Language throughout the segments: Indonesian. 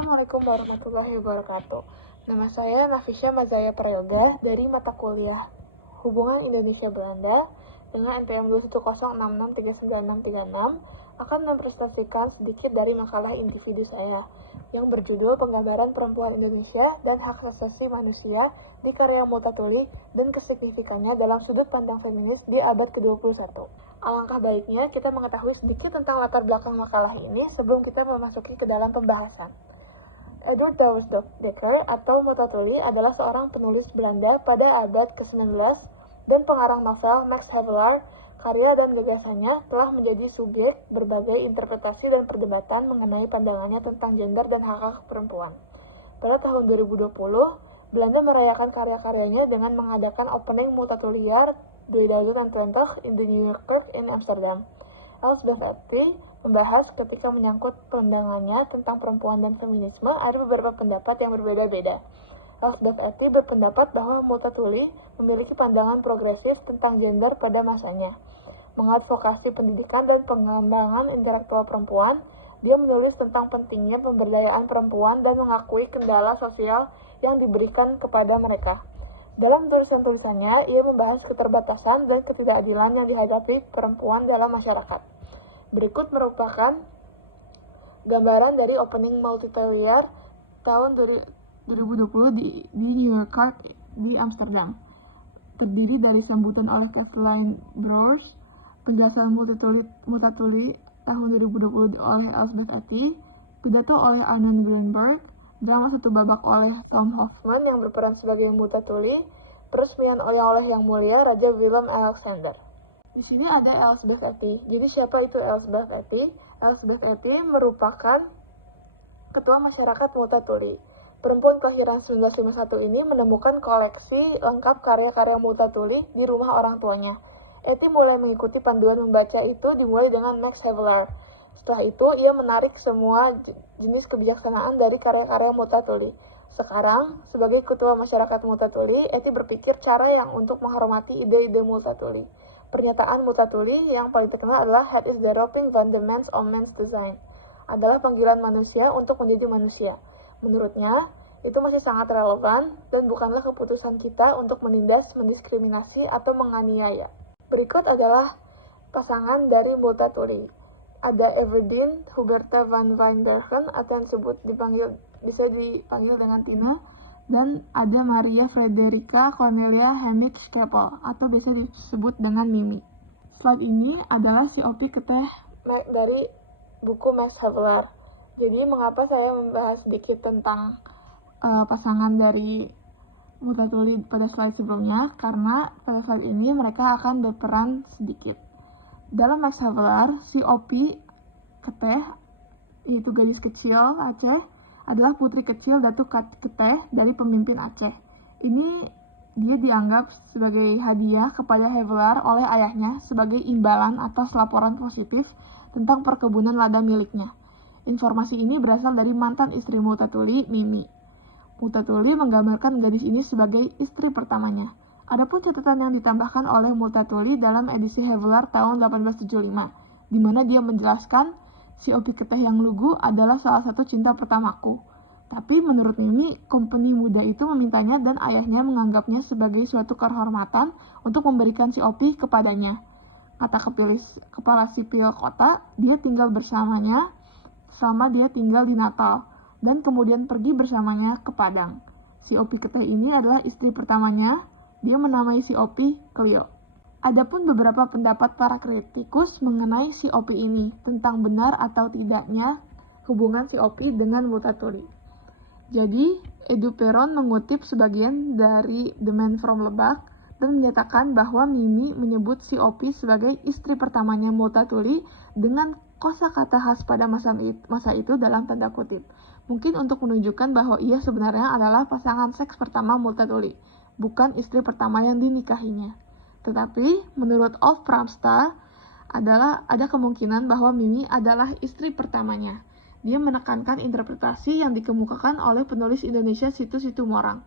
Assalamualaikum warahmatullahi wabarakatuh. Nama saya Nafisya Mazaya Prayoga dari mata kuliah Hubungan Indonesia-Belanda dengan NPM 210663936 akan mempresentasikan sedikit dari makalah individu saya yang berjudul Penggambaran Perempuan Indonesia dan Hak Asasi Manusia di Karya Multatuli dan Kesignifikannya dalam Sudut Pandang Feminis di abad ke-21. Alangkah baiknya kita mengetahui sedikit tentang latar belakang makalah ini sebelum kita memasuki ke dalam pembahasan. Edward Douwes Dekker atau Multatuli adalah seorang penulis Belanda pada abad ke-19 dan pengarang novel Max Havelaar. Karya dan gagasannya telah menjadi subjek berbagai interpretasi dan perdebatan mengenai pandangannya tentang gender dan hak-hak perempuan. Pada tahun 2020, Belanda merayakan karya-karyanya dengan mengadakan opening Multatuliar 2020 in the New Yorker in Amsterdam. Elsbeth Etty membahas ketika menyangkut pandangannya tentang perempuan dan feminisme, ada beberapa pendapat yang berbeda-beda. Elsbeth Etty berpendapat bahwa Multatuli memiliki pandangan progresif tentang gender pada masanya. Mengadvokasi pendidikan dan pengembangan intelektual perempuan, dia menulis tentang pentingnya pemberdayaan perempuan dan mengakui kendala sosial yang diberikan kepada mereka. Dalam tulisan-tulisannya, ia membahas keterbatasan dan ketidakadilan yang dihadapi perempuan dalam masyarakat. Berikut merupakan gambaran dari opening Multatuliar tahun 2020 di New Yorker di Amsterdam. Terdiri dari sambutan oleh Kathleen Browers, penjelasan Multatuli tahun 2020 oleh Elsbeth Etty, pidato oleh Arnon Grunberg, drama satu babak oleh Tom Hoffman yang berperan sebagai Multatuli, peresmian oleh Yang Mulia Raja Willem Alexander. Di sini ada Elsbeth Etty. Jadi siapa itu Elsbeth Etty? Elsbeth Etty merupakan ketua masyarakat Multatuli. Perempuan kelahiran 1951 ini menemukan koleksi lengkap karya-karya Multatuli di rumah orang tuanya. Etty mulai mengikuti panduan membaca itu dimulai dengan Max Havelaar. Setelah itu, ia menarik semua jenis kebijaksanaan dari karya-karya Multatuli. Sekarang, sebagai ketua masyarakat Multatuli, Etty berpikir cara yang untuk menghormati ide-ide Multatuli. Pernyataan Multatuli yang paling terkenal adalah "Het is de roeping van de mens om mens te zijn", adalah panggilan manusia untuk menjadi manusia. Menurutnya, itu masih sangat relevan dan bukanlah keputusan kita untuk menindas, mendiskriminasi, atau menganiaya. Berikut adalah pasangan dari Multatuli. Ada Everdeen Huberta van Wijnbergen atau yang bisa dipanggil dengan Tina, dan ada Maria Frederica Cornelia Heinrich Keppel atau biasa disebut dengan Mimi. Slide ini adalah COP keteh dari buku Max Havelaar. Jadi mengapa saya membahas sedikit tentang pasangan dari Multatuli pada slide sebelumnya? Karena pada slide ini mereka akan berperan sedikit. Dalam Max Havelaar, si Opi Keteh, yaitu gadis kecil Aceh, adalah putri kecil Datuk Keteh dari pemimpin Aceh. Ini dia dianggap sebagai hadiah kepada Havelaar oleh ayahnya sebagai imbalan atas laporan positif tentang perkebunan lada miliknya. Informasi ini berasal dari mantan istri Multatuli, Mimi. Multatuli menggambarkan gadis ini sebagai istri pertamanya. Adapun catatan yang ditambahkan oleh Multatuli dalam edisi Havelaar tahun 1875, di mana dia menjelaskan, si Opi Keteh yang lugu adalah salah satu cinta pertamaku. Tapi menurut Mimi, kompeni muda itu memintanya dan ayahnya menganggapnya sebagai suatu kehormatan untuk memberikan si Opi kepadanya. Kata kepala sipil kota, dia tinggal bersamanya selama dia tinggal di Natal, dan kemudian pergi bersamanya ke Padang. Si Opi Keteh ini adalah istri pertamanya. Dia menamai si Opi Cleo. Adapun beberapa pendapat para kritikus mengenai si Opi ini tentang benar atau tidaknya hubungan si Opi dengan Multatuli. Jadi, Edu Peron mengutip sebagian dari The Man from Lebak dan menyatakan bahwa Mimi menyebut si Opi sebagai istri pertamanya Multatuli dengan kosakata khas pada masa itu dalam tanda kutip. Mungkin untuk menunjukkan bahwa ia sebenarnya adalah pasangan seks pertama Multatuli, bukan istri pertama yang dinikahinya. Tetapi, menurut Ulf Pramstad, ada kemungkinan bahwa Mimi adalah istri pertamanya. Dia menekankan interpretasi yang dikemukakan oleh penulis Indonesia Situ Situmorang,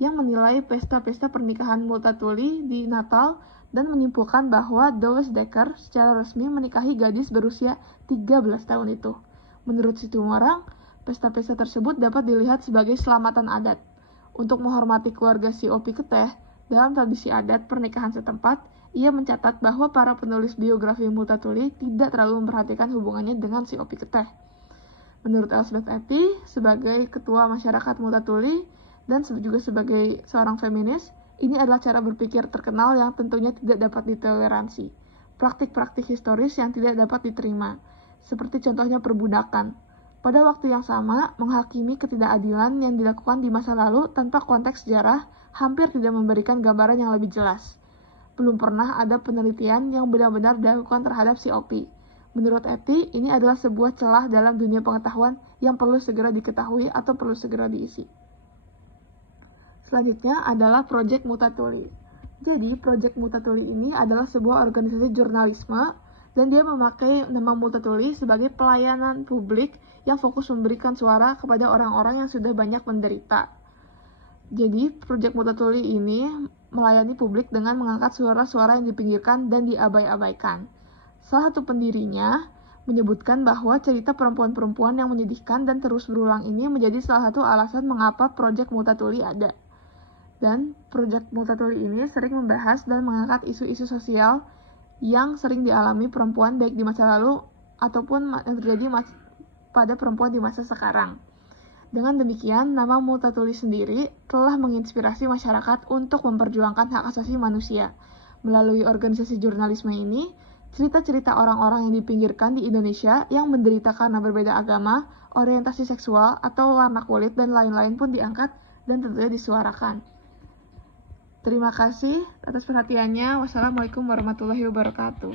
yang menilai pesta-pesta pernikahan Multatuli di Natal dan menyimpulkan bahwa Douwes Dekker secara resmi menikahi gadis berusia 13 tahun itu. Menurut Situmorang, Pesta-pesta tersebut dapat dilihat sebagai selamatan adat. Untuk menghormati keluarga si Opi Keteh, dalam tradisi adat pernikahan setempat, ia mencatat bahwa para penulis biografi Multatuli tidak terlalu memperhatikan hubungannya dengan si Opi Keteh. Menurut Elsbeth Etty, sebagai ketua masyarakat Multatuli dan juga sebagai seorang feminis, ini adalah cara berpikir terkenal yang tentunya tidak dapat ditoleransi. Praktik-praktik historis yang tidak dapat diterima, seperti contohnya perbudakan. Pada waktu yang sama, menghakimi ketidakadilan yang dilakukan di masa lalu tanpa konteks sejarah hampir tidak memberikan gambaran yang lebih jelas. Belum pernah ada penelitian yang benar-benar dilakukan terhadap si Opi. Menurut Etty, ini adalah sebuah celah dalam dunia pengetahuan yang perlu segera diketahui atau perlu segera diisi. Selanjutnya adalah Project Multatuli. Jadi, Project Multatuli ini adalah sebuah organisasi jurnalisme dan dia memakai nama Multatuli sebagai pelayanan publik yang fokus memberikan suara kepada orang-orang yang sudah banyak menderita. Jadi, Project Multatuli ini melayani publik dengan mengangkat suara-suara yang dipinggirkan dan diabai-abaikan. Salah satu pendirinya menyebutkan bahwa cerita perempuan-perempuan yang menyedihkan dan terus berulang ini menjadi salah satu alasan mengapa Project Multatuli ada. Dan Project Multatuli ini sering membahas dan mengangkat isu-isu sosial yang sering dialami perempuan baik di masa lalu ataupun yang terjadi pada perempuan di masa sekarang. Dengan demikian, nama Multatuli sendiri telah menginspirasi masyarakat untuk memperjuangkan hak asasi manusia. Melalui organisasi jurnalisme ini, cerita-cerita orang-orang yang dipinggirkan di Indonesia yang menderita karena berbeda agama, orientasi seksual, atau warna kulit, dan lain-lain pun diangkat dan tentunya disuarakan. Terima kasih atas perhatiannya. Wassalamualaikum warahmatullahi wabarakatuh.